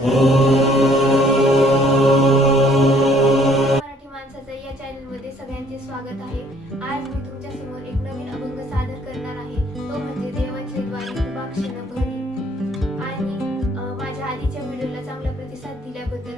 मराठी माणसाचं या चॅनलमध्ये सगळ्यांचे स्वागत आहे. आज मी तुमच्यासमोर एक नवीन अभंग सादर करणार आहे. तो म्हणजे देवाचे द्वारे कृपाक्षण भरी. आणि माझ्या आधीच्या व्हिडिओला चांगला प्रतिसाद दिल्याबद्दल